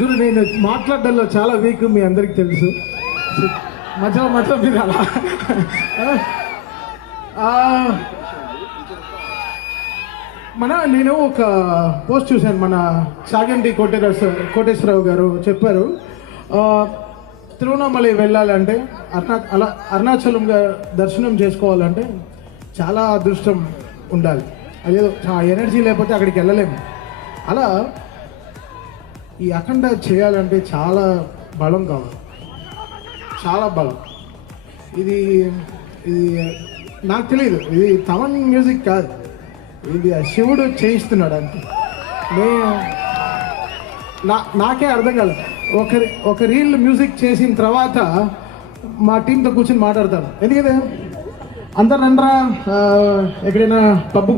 గురు నేను మాట్లాడడంలో చాలా వీక్, మీ అందరికి తెలుసు. మధ్య మీరు అలా నేను ఒక పోస్ట్ చూశాను, మన చాగంటి కోటేశ్వరరావు గారు చెప్పారు, తిరువణామలై వెళ్ళాలంటే అరుణాచలంగా దర్శనం చేసుకోవాలంటే చాలా అదృష్టం ఉండాలి, అదేదో ఎనర్జీ లేకపోతే అక్కడికి వెళ్ళలేము. అలా ఈ అఖండ చేయాలంటే చాలా బలం కావాలి, చాలా బలం. ఇది నాకు తెలియదు, ఇది తమన్ మ్యూజిక్ కాదు, ఇది శివుడు చేయిస్తున్నాడు అంతే. నాకే అర్థం కాదు. ఒక రీల్ మ్యూజిక్ చేసిన తర్వాత మా టీంతో కూర్చొని మాట్లాడతాను, ఎందుకంటే అందరు రండ్రా ఎక్కడైనా పబ్బు